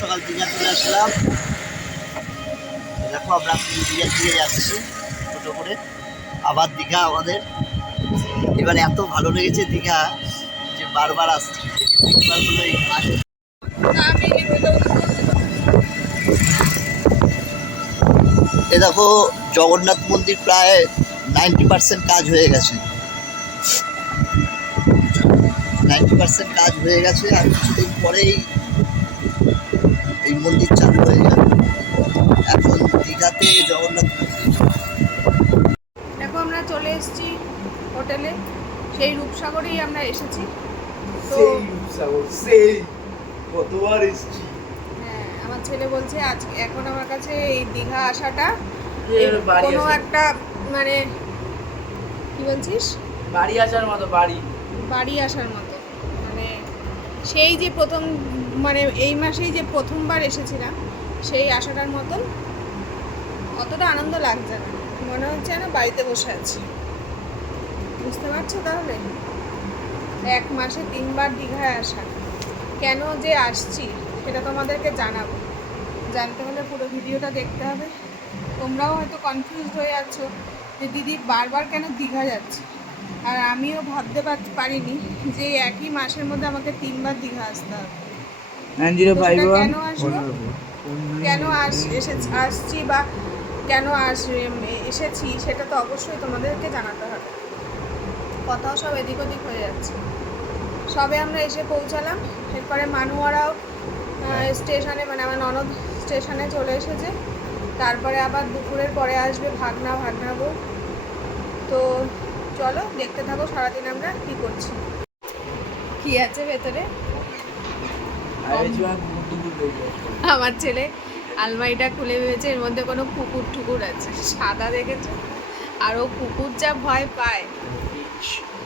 সকাল চলে আসলাম। দেখো, আমরা দীঘার দিকে যাচ্ছি ছোটো করে। আবার দীঘা আমাদের। এবার এত ভালো লেগেছে দীঘা যে বারবার আসছি। দেখো জগন্নাথ মন্দির প্রায় নাইনটি পার্সেন্ট কাজ হয়ে গেছে। নাইনটি পার্সেন্ট কাজ হয়ে গেছে আর কিছুদিন পরেই এই মন্দির চালু হয়ে যাবে এখন দীঘাতে জগন্নাথ মন্দির দেখো আমরা চলে এসেছি হোটেলে। সেই রূপসাগরেই আমরা এসেছি। সেই রূপসাগর সেই কতবার এসছি। হ্যাঁ আমার ছেলে বলছে আজ এখন আমার কাছে এই দীঘা আসাটা কোনো একটা মানে কি বলছিস? বাড়ি আসার মতো বাড়ি। বাড়ি আসার মতো। মানে সেই যে প্রথম মানে এই মাসেই যে প্রথমবার এসেছিলাম সেই আসাটার মতন অতটা আনন্দ লাগছে না। মনে হচ্ছে না বাড়িতে বসে আছি। বুঝতে পারছ তাহলে? এক মাসে তিনবার দীঘায় আসা। কেন যে আসছি সেটা তোমাদেরকে জানাব। জানতে হলে পুরো ভিডিওটা দেখতে হবে। তোমরাও হয়তো কনফিউজ হয়ে যাচ্ছ যে দিদি বারবার কেন দীঘা যাচ্ছে? আর আমিও ভাবতে পার- পারিনি যে একই মাসের মধ্যে আমাকে তিনবার দীঘা আসতে হবে। কেন আসলো? কেন আস আসছি বা কেন আস এসেছি সেটা তো অবশ্যই তোমাদেরকে জানাতে হবে। কথাও সব এদিক ওদিক হয়ে যাচ্ছে। সবে আমরা এসে পৌঁছালাম। এরপরে মানুয়ারাও স্টেশনে মানে আমার ননদ স্টেশনে চলে এসেছে। তারপরে আবার দুপুরের পরে আসবে ভাগনা ভাগনা বউ। তো চলো দেখতে থাকো সারাদিন আমরা কি করছি। কি আছে ভেতরে? আমার ছেলে আলমারিটা খুলে ভেবেছে এর মধ্যে কোনো কুকুর টুকুর আছে। সাদা দেখেছে? আর ও কুকুর যা ভয় পায়।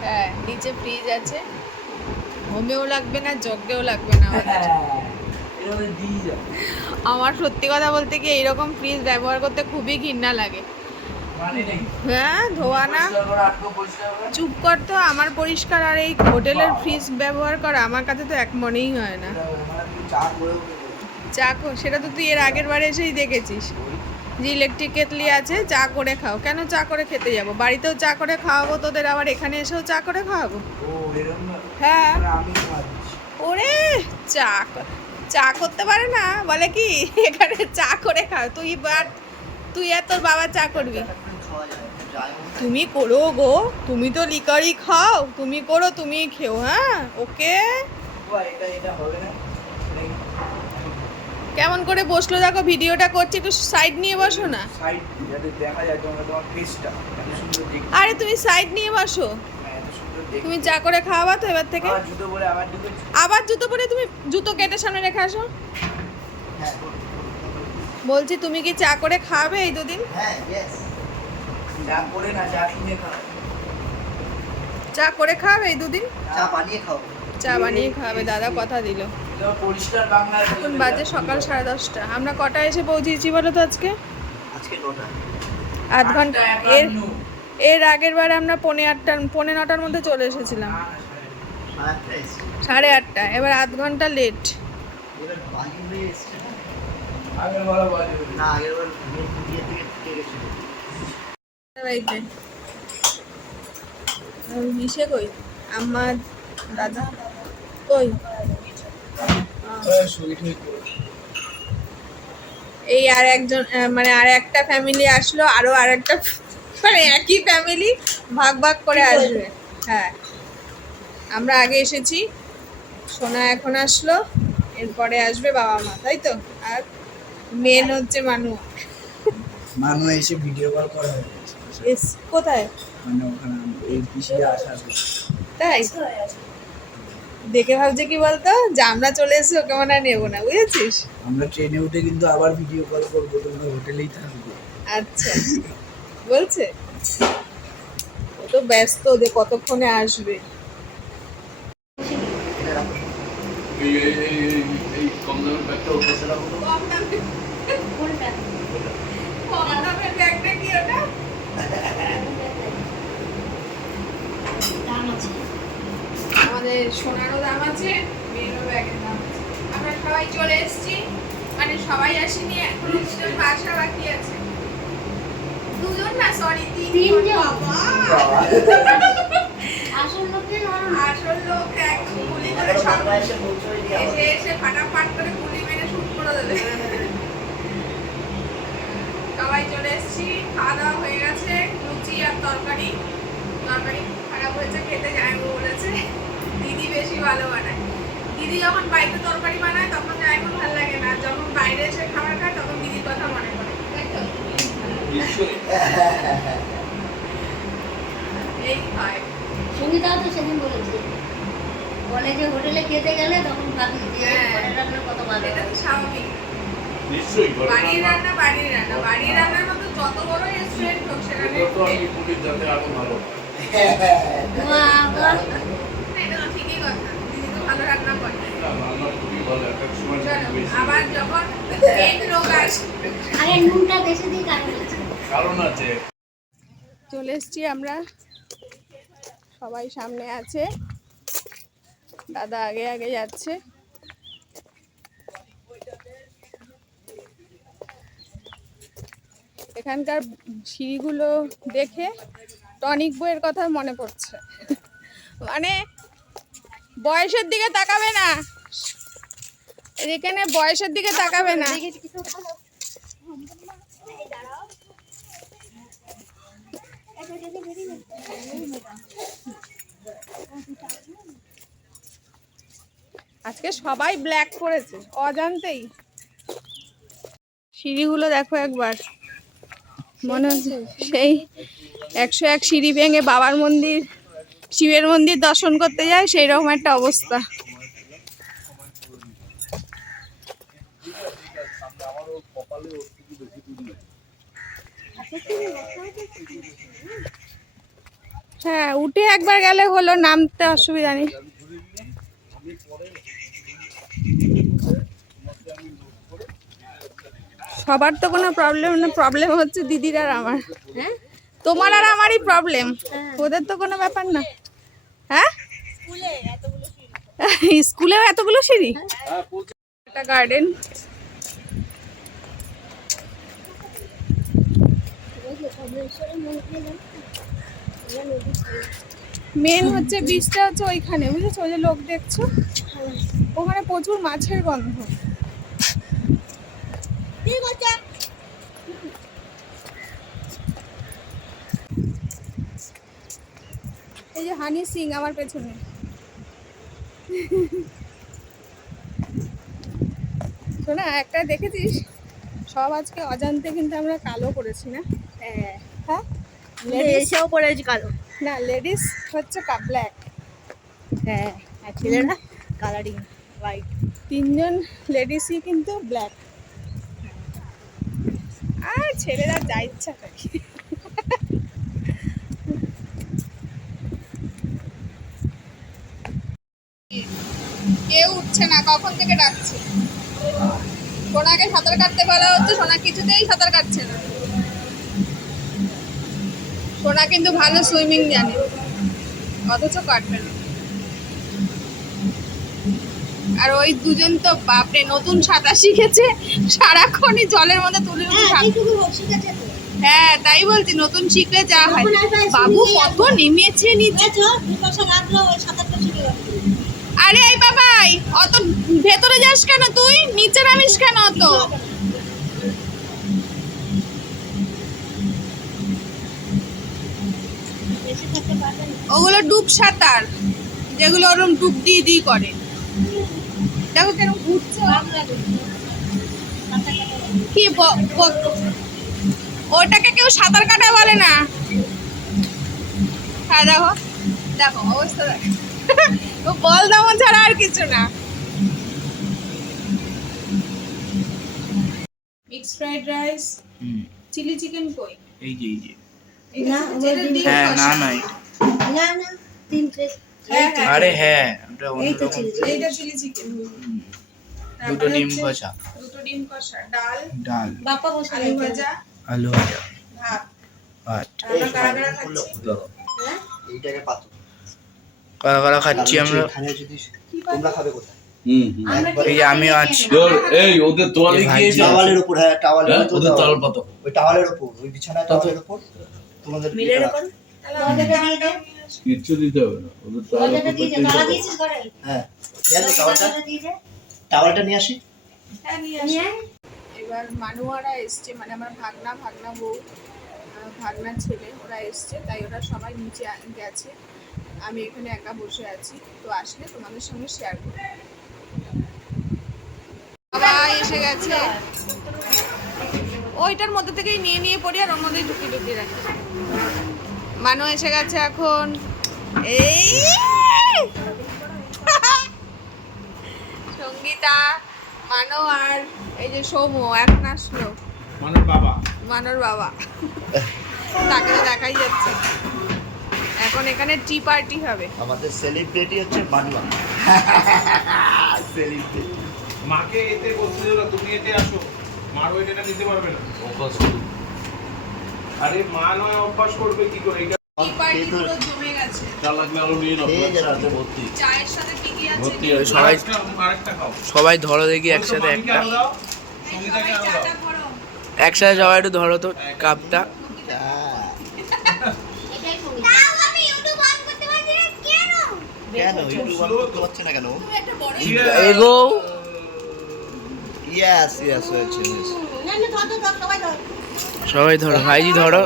হ্যাঁ নিচে ফ্রিজ আছে। হোমেও লাগবে না যজ্ঞেও লাগবে না আমাদের। আমার সত্যি কথা বলতে কি এইরকম ফ্রিজ ব্যবহার করতে খুবই ঘৃণা লাগে। হ্যাঁ ধোয়া না। চুপ কর তো আমার পরিষ্কার। আর এই হোটেলের ফ্রিজ ব্যবহার করা আমার কাছে তো এক মনেই হয় না। চা কো- সেটা তো তুই এর আগের বারে এসেই দেখেছিস। যে ইলেকট্রিক কেটলি আছে চা করে খাও। কেন চা করে খেতে যাব? বাড়িতেও চা করে খাওয়াবো তোদের আবার এখানে এসেও চা করে খাওয়াবো? হ্যাঁ। ওরে চা চা করতে পারে না? বলে কি এখানে চা করে খাও তুই বার তুই আর তোর বাবা চা করবি। তুমি করো গো তুমি তো লিকারই খাও তুমি করো তুমি খেও হ্যাঁ? ওকে? কেমন করে বসল দেখো ভিডিওটা করছি একটু সাইড নিয়ে বসো না। আরে তুমি সাইড নিয়ে বসো হ্যাঁ, এত সুন্দর দেখতে তুমি চা করে খাওয়াবা তো এবার থেকে। আবার জুতো পরে তুমি জুতো কেটে সামনে রেখে আসো। বলছি তুমি কি চা করে খাওয়াবে এই দুদিন? হ্যাঁ যা যা চা করে খাওয়াবে এই দুদিন? চা বানিয়ে খাও। চা বানিয়ে খাওয়াবে দাদা কথা দিল। এখন বাজে সকাল সাড়ে দশটা। আমরা কটা এসে পৌঁছেছি বলো তো আজকে? আজকে আধ ঘণ্টা। এর এর আগের বার আমরা পৌনে আটটা, পৌনে নটার মধ্যে চলে এসেছিলাম। সাড়ে আটটা, এবার আধ ঘণ্টা লেট কই? আমার দাদা, কই? এই আর একজন মানে আর একটা ফ্যামিলি আসলো, আরও আর একটা মানে একই ফ্যামিলি ভাগ ভাগ করে আসবে। হ্যাঁ। আমরা আগে এসেছি। সোনা এখন আসলো। এরপরে আসবে বাবা মা তাই তো? আর মেন হচ্ছে মানু। মানুষ এসে ভিডিও কল করা। এস কোথায়? মানে ওখানে এই পিসি আসা তাই? দেখে ভাবছে কি বলতো? যে আমরা চলে এসে ওকে মনে হয় নেব না বুঝেছিস? আমরা ট্রেনে উঠে কিন্তু আবার ভিডিও কল করব তোমরা হোটেলেই থাকবে। আচ্ছা। বলছে? ব্যস্ত যে কতক্ষণে আসবে? আমাদের সোনারও দাম আছে মেয়েরও ব্যাগের দাম আছে। আমরা সবাই চলে এসেছি মানে সবাই আসেনি এখনও বাসা বাকি আছে। দুজন না সরি তিনজন। বাবা। আসল লোককে আসল লোক এক গুলি করে সব এসে এসে ফাটাফাট করে গুলি মেরে শুট করে দেবে। সবাই চলে এসেছি খাওয়া দাওয়া হয়ে গেছে লুচি আর তরকারি। তরকারি খারাপ হয়েছে খেতে বলেছে। দিদি বেশি ভালো বানায়। দিদি যখন বাড়িতে তরকারি বানায় তখন জায়গো ভালো লাগে না যখন বাইরে এসে খাবার খায় তখন দিদির কথা মনে পড়ে তাই তো? নিশ্চয়ই এই হয় সঙ্গীতাও তো সেদিন বলেছে। বলে যে হোটেলে খেতে গেলে তখন ভাবি যে হ্যাঁ। ঘরের রান্না কত ভালো এটা তো স্বাভাবিক। নিশ্চয়ই বাড়ির রান্না। রান্না বাড়ির রান্না। বাড়ির রান্নার মতো যত বড় রেস্টুরেন্ট হোক সেখানে যত আমি পুলিশ যাতে আরও ভালো। বাবা না, এটা তো ঠিকই কথা। দিদি তো ভালো রান্না করে। না, রান্না খুবই ভালো একটা সময় চলো বেশি। আবার যখন পেট রোগ আসে আরে নুনটা বেশি দিই কারণ কারণ আছে। চলে এসছি আমরা। সবাই সামনে আছে। দাদা আগে আগে যাচ্ছে। এখানকার সিঁড়িগুলো দেখে টনিক বইয়ের কথা মনে পড়ছে। মানে বয়সের দিকে তাকাবে না। এখানে বয়সের দিকে তাকাবে না। আজকে সবাই ব্ল্যাক করেছে অজান্তেই। সিঁড়িগুলো দেখো একবার। মনে হচ্ছে সেই একশো এক সিঁড়ি ভেঙে বাবার মন্দির, শিবের মন্দির দর্শন করতে যায় সেই রকম একটা অবস্থা। হ্যাঁ উঠে একবার গেলে হলো নামতে অসুবিধা নেই। সবার তো কোনো প্রবলেম না প্রবলেম হচ্ছে দিদির আর আমার। হ্যাঁ? তোমার আর আমারই প্রবলেম ওদের তো কোনো ব্যাপার না। হ্যাঁ? স্কুলেও এতগুলো সিঁড়ি? একটা গার্ডেন মেন হচ্ছে বীজটা হচ্ছে ওইখানে, বুঝেছ? ওই যে লোক দেখছ? ওখানে প্রচুর মাছের গন্ধ। এই যে হানি সিং আমার পেছনে। শোনা, একটা দেখেছিস? সব আজকে অজান্তে কিন্তু আমরা কালো করেছি না? হ্যাঁ। এসেও পড়েছি কালো না লেডিস হচ্ছে কা ব্ল্যাক হ্যাঁ আর ছেলেরা কালারিং হোয়াইট তিনজন লেডিসই কিন্তু ব্ল্যাক আর ছেলেরা যা ইচ্ছা থাকে কেউ উঠছে না? কখন থেকে ডাকছে? সোনাকে সাঁতার কাটতে বলা হচ্ছে সোনা কিছুতেই সাঁতার কাটছে না। সোনা কিন্তু ভালো সুইমিং জানে। অথচ কাটবে না। আর ওই দুজন তো বাপরে নতুন সাঁতার শিখেছে সারাক্ষণই জলের মধ্যে তুলে তো। হ্যাঁ তাই বলছি নতুন শিখলে যা হয়। বাবু কত নেমেছে নিচে। আরে এই বাবাই অত ভেতরে যাস কেন তুই? নিচে নামিস কেন অত বেশি থাকতে পারবে না ওগুলো ডুব সাঁতার যেগুলো ওরম ডুব দিয়ে দিয়ে করে। দেখো কেন ঘুরছে। কি ওটাকে কেউ সাঁতার কাটা বলে না। হ্যাঁ দেখো দেখো অবস্থা দেখো। বল দামন ছাড়া আর কিছু না। Mixed fried rice chilli chicken কই এই যে এই যে। না, হ্যাঁ না। নাই না না তিন প্লেট। আরে হ্যাঁ ওটা এইটা চিলি চিকেন। দুটো ডিম কষা। দুটো ডিম কষা ডাল ডাল। বাপ্পা বসে আলু ভাজা আলু ভাজা। ভাত। ভাত। কারা কারা খাচ্ছি? হ্যাঁ? এইটাকে পাতো। কলা কলা খাচ্ছি আমরা? তোমরা খাবে কোথায়। একবারে এই যে আমিও আছি। তোর এই ওদের তোয়ালে? টাওয়ালের উপর হ্যাঁ টাওয়ালের হ্যাঁ, উপর ওই টাওয়ালের উপর ওই বিছানায় টাওয়ালের উপর তোমাদের কিচ্ছু দিতে হবে না। ওদের হ্যাঁ টাওয়ালটা নিয়ে আসি। হ্যাঁ নিয়ে আসি। আয়। এবার মানুয়ারা এসছে মানে আমার ভাগনা ভাগনা বউ আহ, ভাগনার ছেলে ওরা এসছে তাই ওরা সবাই নিচে গেছে। আমি এখানে একা বসে আছি তো আসলে তোমাদের সঙ্গে শেয়ার করব। সবাই এসে গেছে। ওইটার মধ্যে থেকেই নিয়ে নিয়ে পড়ি আর ওর মধ্যেই ঢুকি ঢুকি রাখি। মানু এসে গেছে এখন। এই! সঙ্গীতা মানো আর এই যে সৌম্য এখন আসলো। মানে বাবা। মানোর বাবা। তাকে তো দেখাই যাচ্ছে। এখন এখানে টি পার্টি হবে। আমাদের সেলিব্রিটি হচ্ছে মানুয়া সেলিব্রিটি মাকে এতে বলছিল তুমি এতে আসো। মারও এটা নিতে পারবে না। আরে মা নয় অভ্যাস করবে কি করে? এটা। সবাই আরেকটা আরেকটা খাও। সবাই ধরো দেখি একসাথে একটা। একসাথে সবাই একটু ধরো তো কাপটা। এটাই সঙ্গীতা তাও আমি ইউটিউব অন করতে পারছি না কেন? কেন? ইউটিউব অন করতে পারছে না কেন? তুমি একটা বড় এগো। ইয়েস ইয়েস হয়েছে সবাই ধরো ভাইজি ধরো।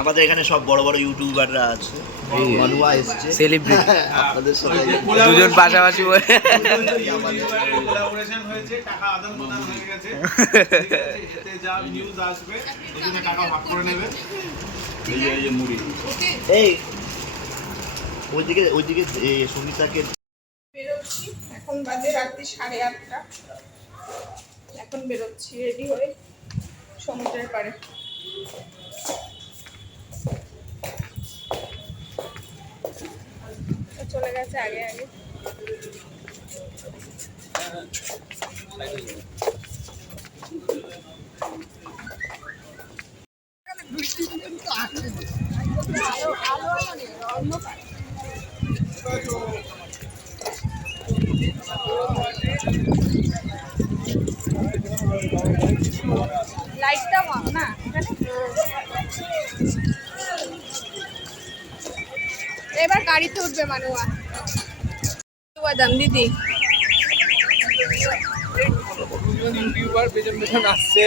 আমাদের এখানে সব বড় বড় ইউটিউবাররা আছে। এই মানুয়া এসছে। সেলিব্রিটি আপনাদের সাথে দুজন পাশাপাশি বসে কোলাবোরেশন হয়েছে টাকা আদান প্রদান হয়ে গেছে এতে যা নিউজ আসবে দুজনে টাকা ভাগ করে নেবে এই এই মুড়ি। এই ওইদিকে ওইদিকে সঙ্গীতাকে বেরোচ্ছি। এখন বাজে রাত্রি সাড়ে আটটা। এখন বেরোচ্ছি রেডি হয়ে সমুদ্রের পাড়ে। চলে গেছে আগে আগে। লাইটটা কম না এবার গাড়িতে উঠবে মানুয়া। বাদাম দিদি। ইউটিউবার পেছন পেছন আসছে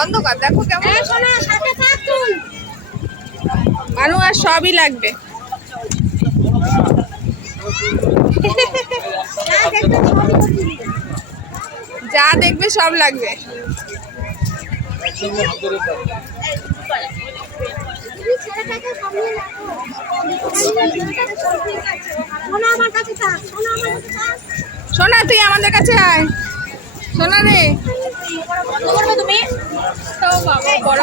অন্ধকার দেখো কেমন শোনা সাথে থাক তুই মানু আর সবই লাগবে না দেখবে সবই করবি যা দেখবে সব লাগবে। সোনা তুই আমাদের কাছে আয়। সোনা রে। তুমি? বড়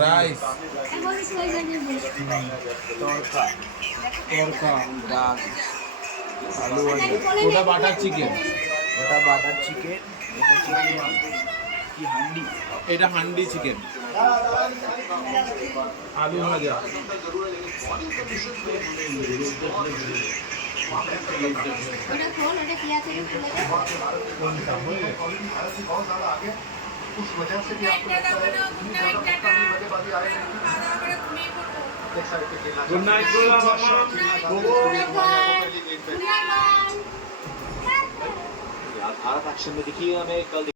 রাইস তরকা তরকা ডাল আলু ওটা বাটার চিকেন ওটা বাটার চিকেন এটা চিকেন কি হান্ডি এটা হান্ডি চিকেন আলু ভাজা उस वजह से भी आपको लगता है इतनी ज्यादा मुकाबले बल्लेबाजी आए लेग साइड पे खेलना गुड नाइट गोला मामा गोगो भारत एक्शन में देखिए हमें कल